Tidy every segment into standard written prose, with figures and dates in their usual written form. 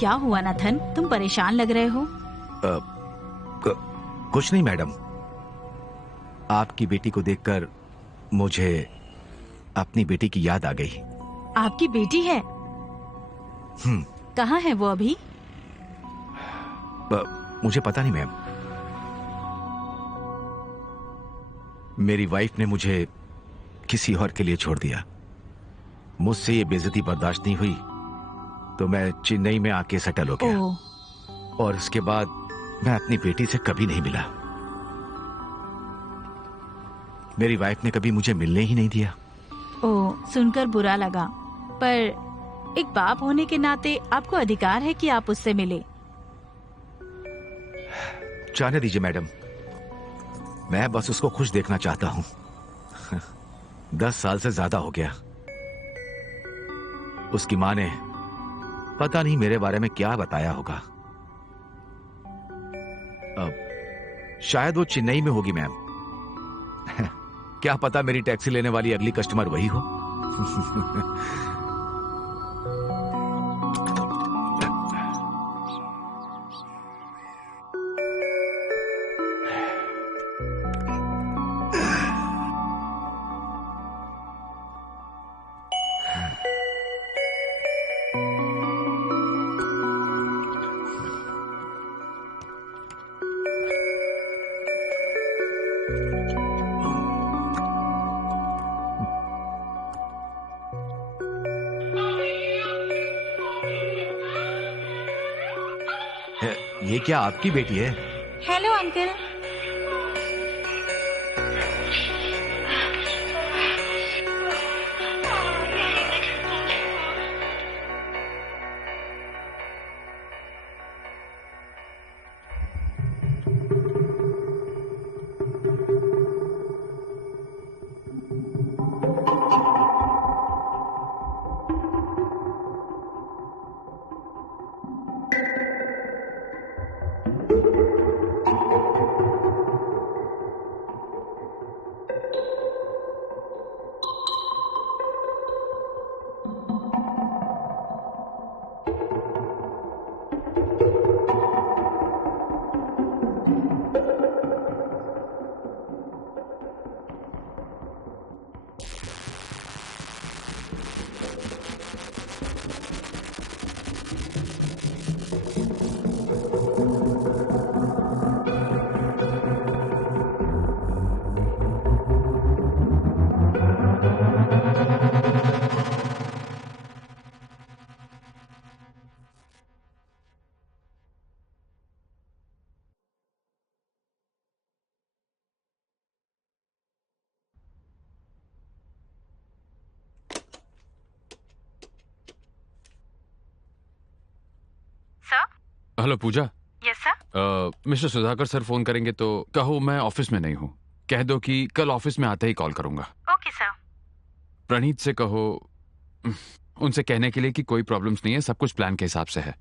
क्या हुआ नाथन, तुम परेशान लग रहे हो? कुछ नहीं मैडम, आपकी बेटी को देखकर मुझे अपनी बेटी की याद आ गई। आपकी बेटी है? कहाँ है वो अभी? मुझे पता नहीं मैम, मेरी वाइफ ने मुझे किसी और के लिए छोड़ दिया। मुझसे ये बेइज्जती बर्दाश्त नहीं हुई तो मैं चेन्नई में आके सेटल हो गया। और उसके बाद मैं अपनी बेटी से कभी नहीं मिला। मेरी वाइफ ने कभी मुझे मिलने ही नहीं दिया। ओह, सुनकर बुरा लगा, पर एक बाप होने के नाते आपको अधिकार है कि आप उससे मिले। जाने दीजिए मैडम, मैं बस उसको खुश देखना चाहता हूँ। 10 साल से ज्यादा हो गया। उसकी माँ ने पता नहीं मेरे बारे में क्या बताया होगा। अब शायद वो चेन्नई में होगी मैम। क्या पता मेरी टैक्सी लेने वाली अगली कस्टमर वही हो। ये क्या आपकी बेटी है? Hello uncle. Hello Pooja. Yes sir. Mister Sudhakar sir phone करेंगे तो कहो मैं ऑफिस में नहीं हूँ। कह दो कि कल ऑफिस में आते ही कॉल करूंगा। Okay sir. प्रणीत से कहो, उनसे कहने के लिए कि कोई प्रॉब्लम्स नहीं है, सब कुछ प्लान के हिसाब से है।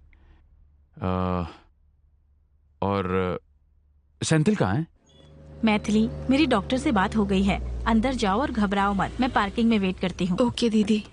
और सेंथिल कहाँ है? मैथिली, मेरी डॉक्टर से बात हो गई है। अंदर जाओ और घबराओ मत, मैं पार्किंग में वेट करती हूँ। ओके दीदी।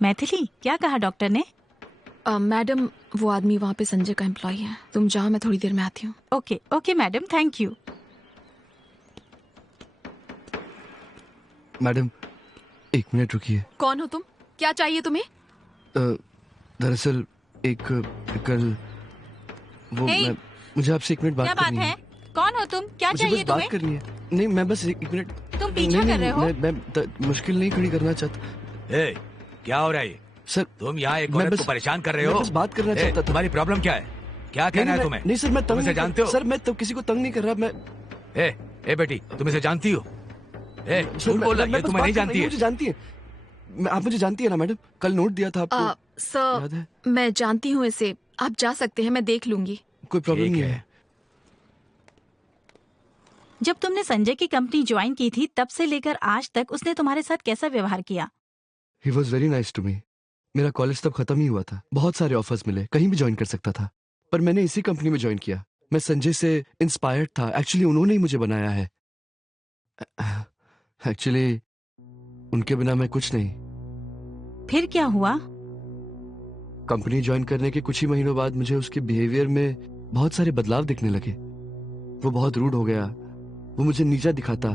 मैथिली, क्या कहा डॉक्टर ने? मैडम, वो आदमी वहाँ पे संजय का एम्प्लॉय है। तुम जाओ, मैं थोड़ी देर में आती हूँ। Okay okay madam, thank you. Madam 1 minute रुकिए। कौन हो तुम? क्या चाहिए तुम्हें? दरअसल एक कल वो Hey, मुझे आपसे 1 मिनट क्या बात बात करनी है? कौन हो तुम? क्या मुझे चाहिए बस बात तुम्हें? करनी है। नहीं, मैं बस 1 मिनट। तुम पीछा कर रहे हो? मैं मुश्किल नहीं खड़ी करना चाहता। क्या हो रहा है? सर, तुम यहाँ एक मैं औरत बस- को परेशान कर रहे मैं हो? बस बात करना चाहता था। तुम्हारी प्रॉब्लम क्या है? क्या कहना है तुम्हें? नहीं सर, मैं तुम तंग इसे नहीं जानते हो? सर, मैं तो किसी को तंग नहीं कर रहा। मैं ए बेटी, तुम इसे जानती हो? ए, झूठ बोल रही है, तुम्हें नहीं जानती है। मुझे जानती है। आप मुझे जानती है ना मैडम? कल नोट दिया था आपको, याद सर है? मैं जानती हूँ इसे, आप जा सकते हैं, मैं देख लूंगी। कोई प्रॉब्लम ठीक नहीं है। है। जब तुमने संजय की कंपनी ज्वाइन की थी तब से लेकर आज तक उसने तुम्हारे साथ कैसा व्यवहार किया? He was very nice to me. मेरा कॉलेज तब खत्म ही हुआ था, बहुत सारे ऑफर्स मिले, कहीं भी ज्वाइन कर सकता था, पर मैंने इसी कंपनी में ज्वाइन किया। मैं संजय से इंस्पायर्ड था, एक्चुअली उन्होंने ही मुझे बनाया है। एक्चुअली उनके बिना मैं कुछ नहीं। फिर क्या हुआ? कंपनी ज्वाइन करने के कुछ ही महीनों बाद मुझे उसके बिहेवियर में बहुत सारे बदलाव दिखने लगे। वो बहुत रूड हो गया, वो मुझे नीचा दिखाता,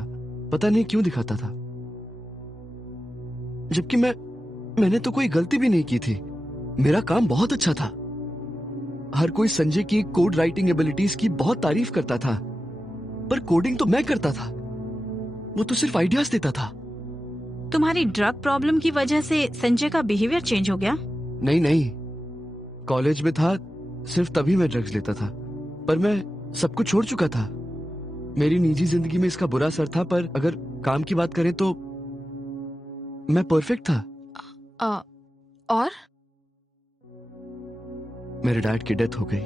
पता नहीं क्यों दिखाता था, जबकि मैंने तो कोई गलती भी नहीं की थी। मेरा काम बहुत अच्छा था। हर कोई संजय की कोड राइटिंग एबिलिटीज की बहुत तारीफ करता था, पर कोडिंग तो मैं करता था, वो तो सिर्फ आइडियाज देता था। तुम्हारी ड्रग प्रॉब्लम की वजह से संजय का बिहेवियर चेंज हो गया? नहीं, कॉलेज में था सिर्फ तभी मैं ड्रग्स लेता था, पर मैं सब कुछ छोड़ चुका था। मेरी निजी जिंदगी में इसका बुरा असर था, पर अगर काम की बात करें तो मैं परफेक्ट था। और मेरे डैड की डेथ हो गई।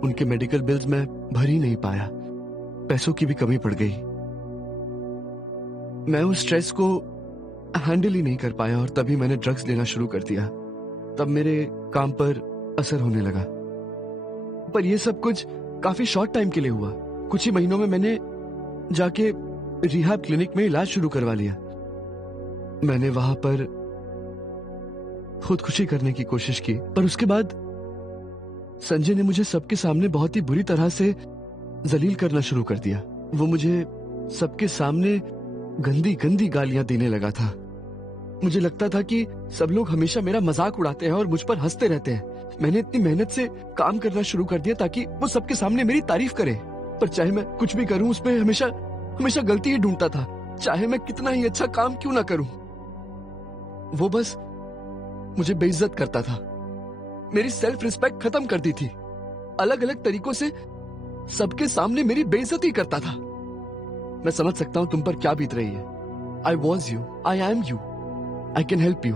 उनके मेडिकल बिल्स मैं भर ही नहीं पाया, पैसों की भी कमी पड़ गई। मैं उस स्ट्रेस को हैंडल ही नहीं कर पाया और तभी मैंने ड्रग्स लेना शुरू कर दिया। तब मेरे काम पर असर होने लगा, पर यह सब कुछ काफी शॉर्ट टाइम के लिए हुआ। कुछ ही महीनों में मैंने जाके रिहैब क्लिनिक में इलाज शुरू करवा लिया। मैंने वहां पर खुदकुशी करने की कोशिश की, पर उसके बाद संजय ने मुझे सबके सामने बहुत ही बुरी तरह से जलील करना शुरू कर दिया। वो मुझे सबके सामने गंदी गंदी गालियां देने लगा था। मुझे लगता था कि सब लोग हमेशा मेरा मजाक उड़ाते हैं और मुझ पर हंसते रहते हैं। मैंने इतनी मेहनत से काम करना शुरू कर दिया ताकि वो सबके सामने मेरी तारीफ करे, पर चाहे मैं कुछ भी करूं उसमें हमेशा गलती ही ढूंढता था, चाहे मैं कितना ही अच्छा काम क्यों ना करूं। वो बस मुझे बेइज्जत करता था, मेरी सेल्फ रिस्पेक्ट खत्म कर दी थी। अलग अलग तरीकों से सबके सामने मेरी बेइज्जती करता था। मैं समझ सकता हूं तुम पर क्या बीत रही है। I was you, I am you, I can help you,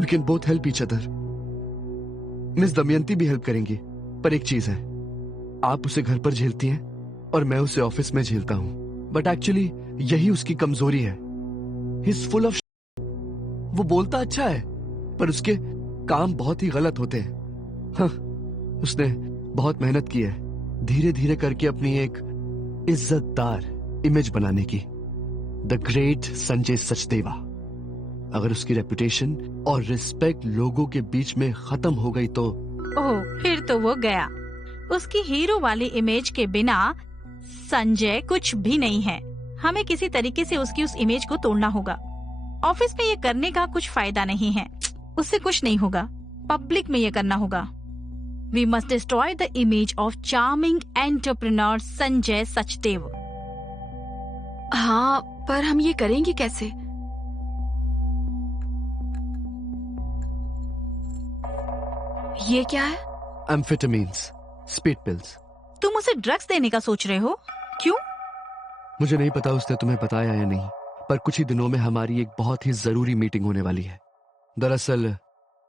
we can both help each other. Miss Damayanti भी हेल्प करेंगी, पर एक चीज है, आप उसे घर पर झेलती हैं और मैं उसे ऑफिस में झेलता हूं। बट एक्चुअली यही उसकी कमजोरी है। He is full of. वो बोलता अच्छा है, पर उसके काम बहुत ही गलत होते हैं। हाँ, उसने बहुत मेहनत की है धीरे धीरे करके अपनी एक इज्जतदार इमेज बनाने की। The great Sanjay Sachdeva. अगर उसकी रेपुटेशन और रिस्पेक्ट लोगों के बीच में खत्म हो गई तो ओह, फिर तो वो गया। उसकी हीरो वाली इमेज के बिना संजय कुछ भी नहीं है। हमें किसी तरीके से उसकी उस इमेज को तोड़ना होगा। ऑफिस में ये करने का कुछ फायदा नहीं है, उससे कुछ नहीं होगा। पब्लिक में ये करना होगा। We must destroy the image of charming entrepreneur Sanjay Sachdev. हाँ, पर हम ये करेंगे कैसे? ये क्या है? Amphetamines, speed pills. तुम उसे ड्रग्स देने का सोच रहे हो? क्यों? मुझे नहीं पता उसने तुम्हें बताया या नहीं, पर कुछ ही दिनों में हमारी एक बहुत ही जरूरी मीटिंग होने वाली है। दरअसल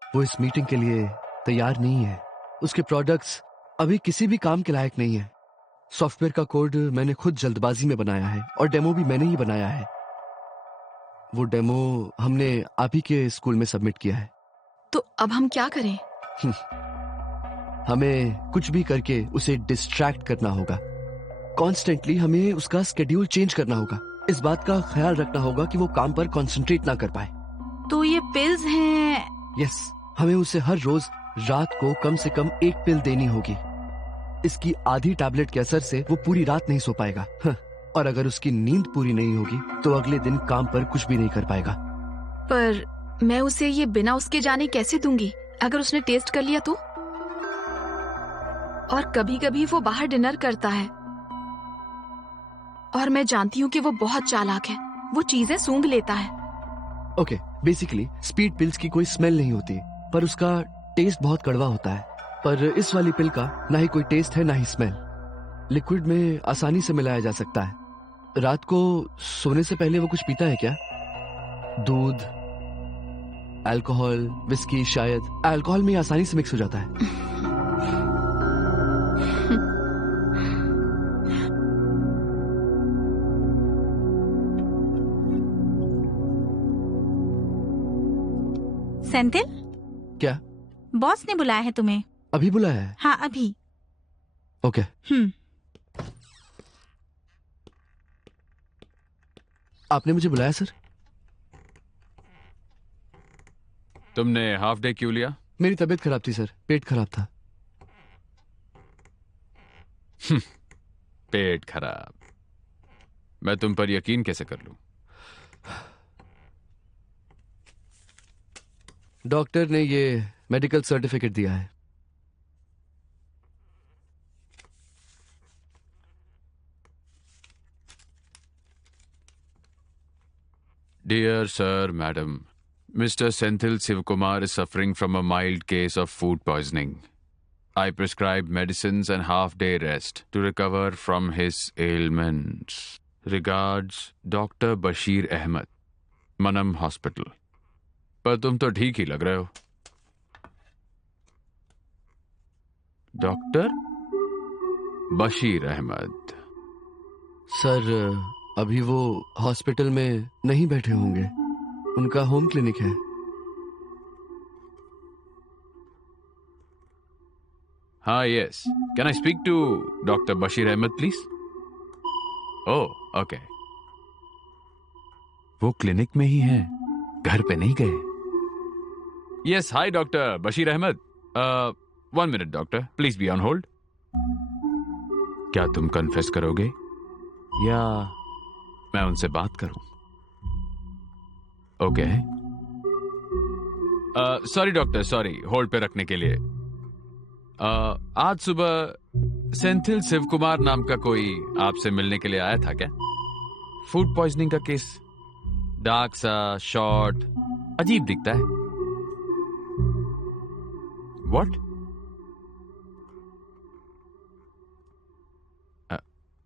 वो इस मीटिंग के लिए तैयार नहीं है। उसके प्रोडक्ट्स अभी किसी भी काम के लायक नहीं है। सॉफ्टवेयर का कोड मैंने खुद जल्दबाजी में बनाया है और डेमो भी मैंने ही बनाया है। वो डेमो हमने आप ही के स्कूल में सबमिट किया है। तो अब हम क्या करें? हमें कुछ भी करके उसे डिस्ट्रैक्ट करना होगा। कॉन्स्टेंटली हमें उसका स्केड्यूल चेंज करना होगा। इस बात का ख्याल रखना होगा कि वो काम पर कंसंट्रेट ना कर पाए। तो ये पिल्स हैं? यस, हमें उसे हर रोज रात को कम से कम एक पिल देनी होगी। इसकी आधी टैबलेट के असर से वो पूरी रात नहीं सो पाएगा। और अगर उसकी नींद पूरी नहीं होगी तो अगले दिन काम पर कुछ भी नहीं कर पाएगा। पर मैं उसे ये बिना उसके जाने कैसे दूंगी? अगर उसने टेस्ट कर लिया तो? और कभी कभी वो बाहर डिनर करता है और मैं जानती हूँ कि वो बहुत चालाक है। वो चीजें सूंघ लेता है। ओके, बेसिकली स्पीड पिल्स की कोई स्मेल नहीं होती, पर उसका टेस्ट बहुत कड़वा होता है। पर इस वाली पिल का ना ही कोई टेस्ट है ना ही स्मेल। लिक्विड में आसानी से मिलाया जा सकता है। रात को सोने से पहले वो कुछ पीता है क्या? दूध, अल्कोहल, विस्की? शायद अल्कोहल में आसानी से मिक्स हो जाता है। सेंथिल, क्या? बॉस ने बुलाया है तुम्हें। अभी बुलाया है? हाँ, अभी। ओके। आपने मुझे बुलाया सर? तुमने हाफ डे क्यों लिया? मेरी तबीयत खराब थी सर, पेट खराब था। पेट खराब? मैं तुम पर यकीन कैसे कर लूं? डॉक्टर ने ये मेडिकल सर्टिफिकेट दिया है। Dear sir, madam, Mr. Senthil Sivkumar is suffering from a mild case of food poisoning. I prescribe medicines and half-day rest to recover from his ailments. Regards, Dr. Bashir Ahmed, Manam Hospital. पर तुम तो ठीक ही लग रहे हो। Doctor Bashir Ahmad. Sir, अभी वो hospital में नहीं बैठे होंगे, उनका होम क्लिनिक है। हाँ, yes. Can I speak to doctor Bashir Ahmed please? Oh, okay. वो क्लिनिक में ही है, घर पे नहीं गए। Yes, hi doctor Bashir Ahmed. 1 minute doctor, please be on hold. क्या तुम कन्फेस करोगे या मैं उनसे बात करूं? Okay. Sorry doctor, sorry hold पे रखने के लिए। आज सुबह सेंथिल शिव कुमार नाम का कोई आपसे मिलने के लिए आया था क्या? फूड पॉइजनिंग का केस, डार्क सा, शॉर्ट, अजीब दिखता है। What?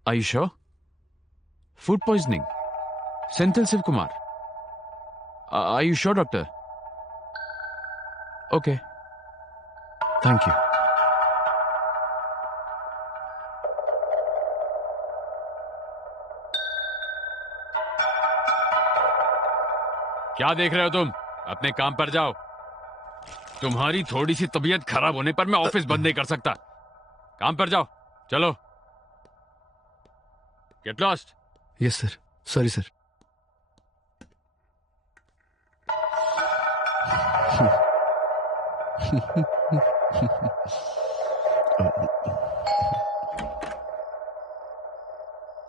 Are you sure? Food poisoning, Senthil Shiv Kumar? Are you sure doctor? Okay, thank you. क्या देख रहे हो तुम? अपने काम पर जाओ। तुम्हारी थोड़ी सी तबीयत खराब होने पर मैं ऑफिस बंद नहीं कर सकता। काम पर जाओ, चलो। Get lost. Yes sir, sorry sir.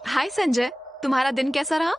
Hi Sanjay, तुम्हारा दिन कैसा रहा?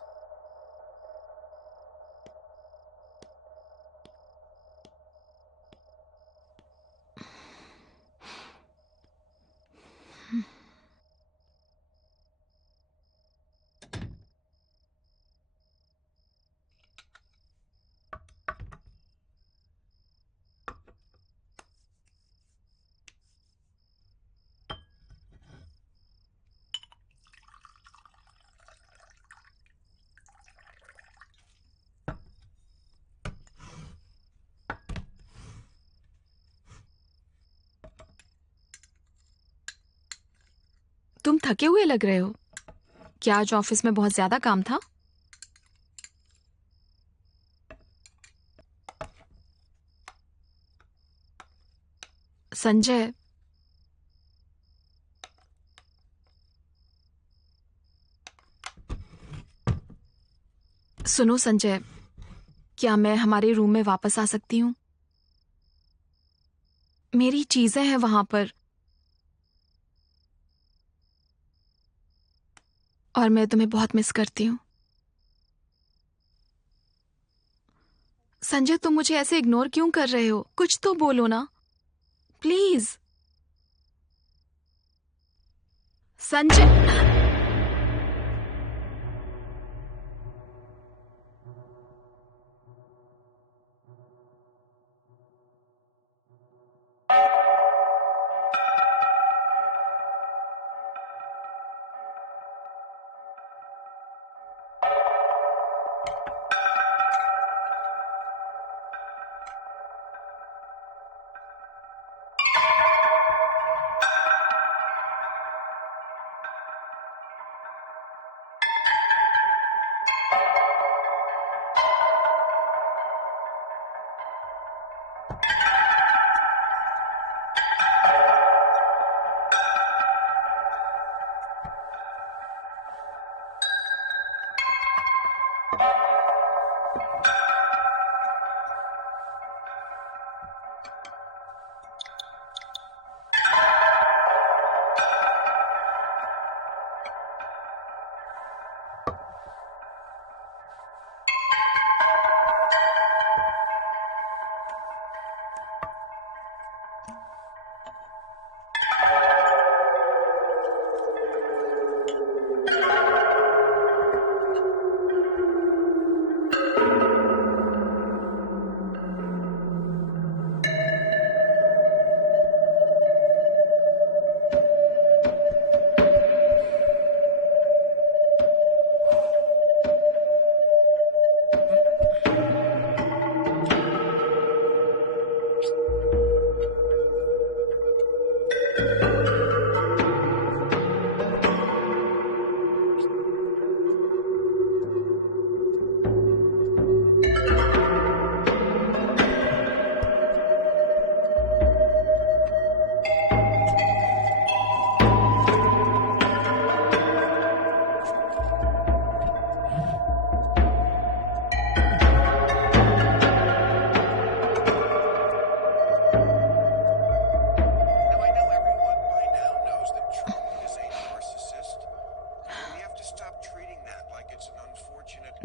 तुम थके हुए लग रहे हो। क्या आज ऑफिस में बहुत ज्यादा काम था? संजय, सुनो संजय, क्या मैं हमारे रूम में वापस आ सकती हूँ? मेरी चीजें हैं वहां पर और मैं तुम्हें बहुत मिस करती हूँ। संजय, तुम मुझे ऐसे इग्नोर क्यों कर रहे हो? कुछ तो बोलो ना, प्लीज। संजय,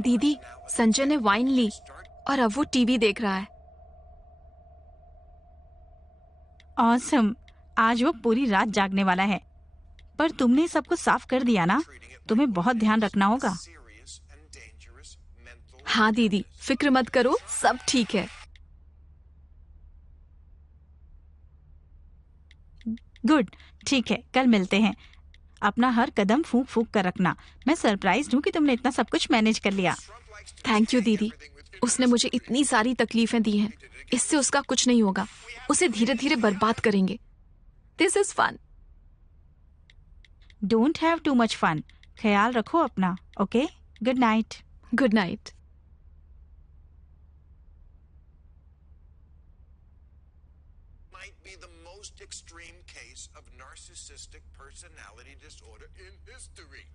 दीदी, संजय ने वाइन ली और अब वो टीवी देख रहा है। ऑसम, आज वो पूरी रात जागने वाला है। पर तुमने सबको साफ कर दिया ना? तुम्हें बहुत ध्यान रखना होगा। हाँ दीदी, फिक्र मत करो, सब ठीक है। गुड, ठीक है, कल मिलते हैं। अपना हर कदम फूंक फूंक कर रखना। मैं सरप्राइज्ड हूँ कि तुमने इतना सब कुछ मैनेज कर लिया। थैंक यू दीदी, उसने मुझे इतनी सारी तकलीफें दी हैं। इससे उसका कुछ नहीं होगा, उसे धीरे धीरे बर्बाद करेंगे। This is fun. Don't have too much fun. ख्याल रखो अपना, okay? Good night. Good night. Extreme case of narcissistic personality disorder in history.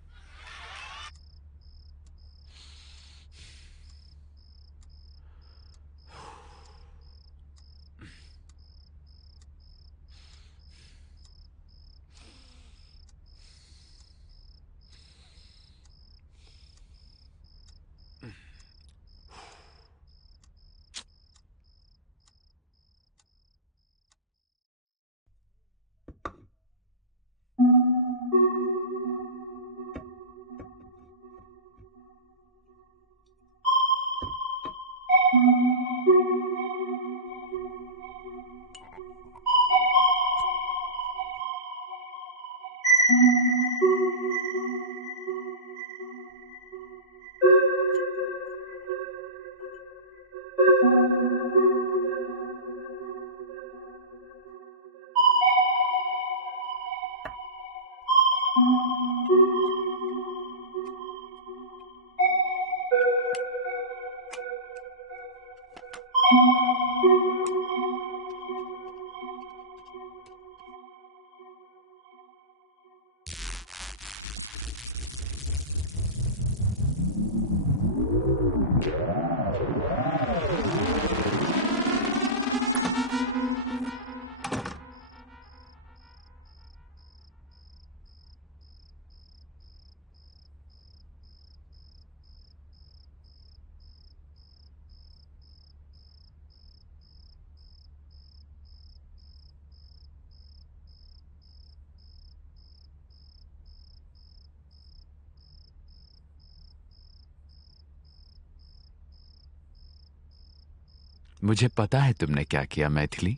मुझे पता है तुमने क्या किया मैथिली।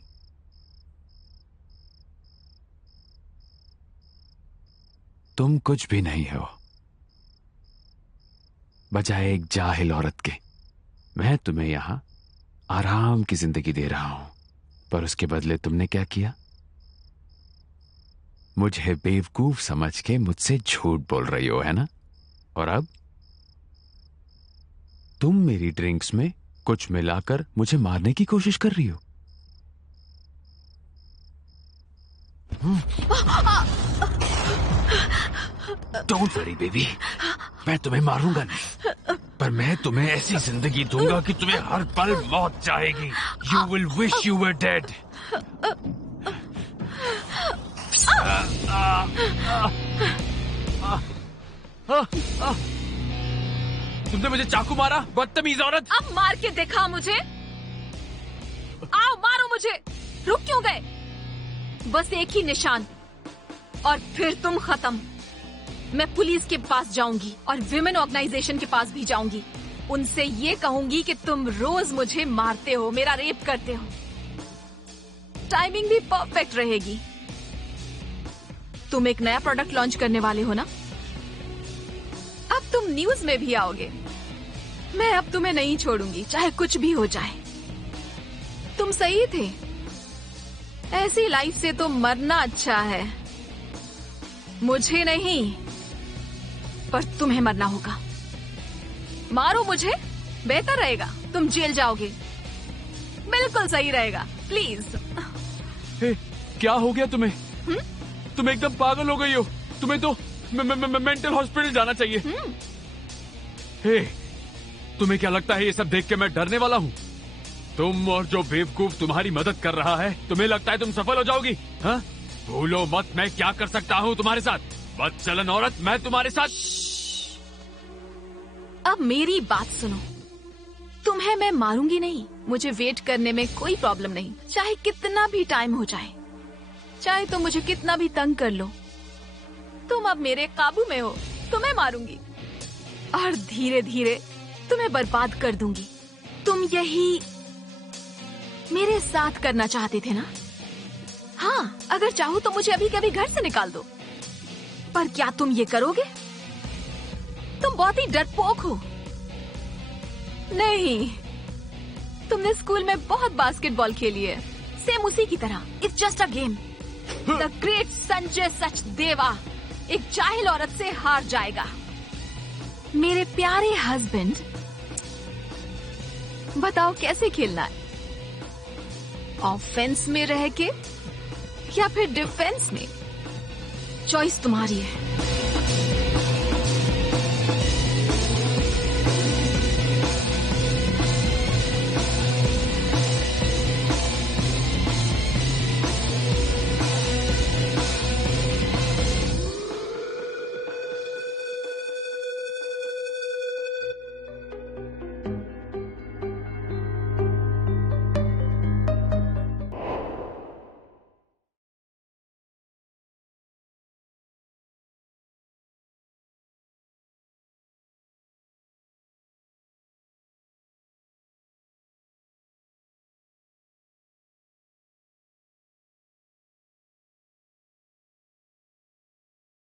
तुम कुछ भी नहीं हो बजाय एक जाहिल औरत के। मैं तुम्हें यहां आराम की जिंदगी दे रहा हूं, पर उसके बदले तुमने क्या किया? मुझे बेवकूफ समझ के मुझसे झूठ बोल रही हो, है ना? और अब तुम मेरी ड्रिंक्स में कुछ मिलाकर मुझे मारने की कोशिश कर रही हो। डोंट वरी बेबी, मैं तुम्हें मारूंगा नहीं, पर मैं तुम्हें ऐसी जिंदगी दूंगा कि तुम्हें हर पल मौत चाहेगी। You will wish you were dead. तुमने मुझे चाकू मारा, बदतमीज औरत। अब मार के दिखा मुझे। आओ मारो मुझे। रुक क्यों गए? बस एक ही निशान और फिर तुम खत्म। मैं पुलिस के पास जाऊंगी और विमेन ऑर्गेनाइजेशन के पास भी जाऊंगी। उनसे ये कहूंगी कि तुम रोज मुझे मारते हो, मेरा रेप करते हो। टाइमिंग भी परफेक्ट रहेगी। तुम एक नया प्रोडक्ट लॉन्च करने वाले हो ना? अब तुम न्यूज में भी आओगे। मैं अब तुम्हें नहीं छोड़ूंगी, चाहे कुछ भी हो जाए। तुम सही थे। ऐसी लाइफ से तो मरना अच्छा है। मुझे नहीं, पर तुम्हें मरना होगा। मारो मुझे, बेहतर रहेगा। तुम जेल जाओगे, बिल्कुल सही रहेगा। प्लीज। हे, क्या हो गया तुम्हें? तुम एकदम पागल हो गई हो। तुम्हें तो मेंटल हॉस्पिटल जाना चाहिए। हे, तुम्हें क्या लगता है ये सब देख के मैं डरने वाला हूँ? तुम और जो बेवकूफ तुम्हारी मदद कर रहा है, तुम्हें लगता है तुम सफल हो जाओगी? हाँ? भूलो मत मैं क्या कर सकता हूँ तुम्हारे साथ। बदचलन औरत, मैं तुम्हारे साथ। अब मेरी बात सुनो। तुम्हें मैं मारूंगी नहीं। मुझे वेट करने में कोई प्रॉब्लम नहीं, चाहे कितना भी टाइम हो जाए, चाहे तुम मुझे कितना भी तंग कर लो। तुम अब मेरे काबू में हो। तुम्हें मारूंगी और धीरे धीरे तुम्हें बर्बाद कर दूंगी। तुम यही मेरे साथ करना चाहते थे ना? हाँ, अगर चाहो तो मुझे अभी कभी घर से निकाल दो, पर क्या तुम ये करोगे? तुम बहुत ही डरपोक हो। नहीं, तुमने स्कूल में बहुत बास्केटबॉल खेली है, सेम उसी की तरह। It's just a game. The great Sanjay Sachdeva एक जाहिल औरत से हार जाएगा। मेरे प्यारे हस्बैंड, बताओ कैसे खेलना है? ऑफेंस में रह के या फिर डिफेंस में? चॉइस तुम्हारी है।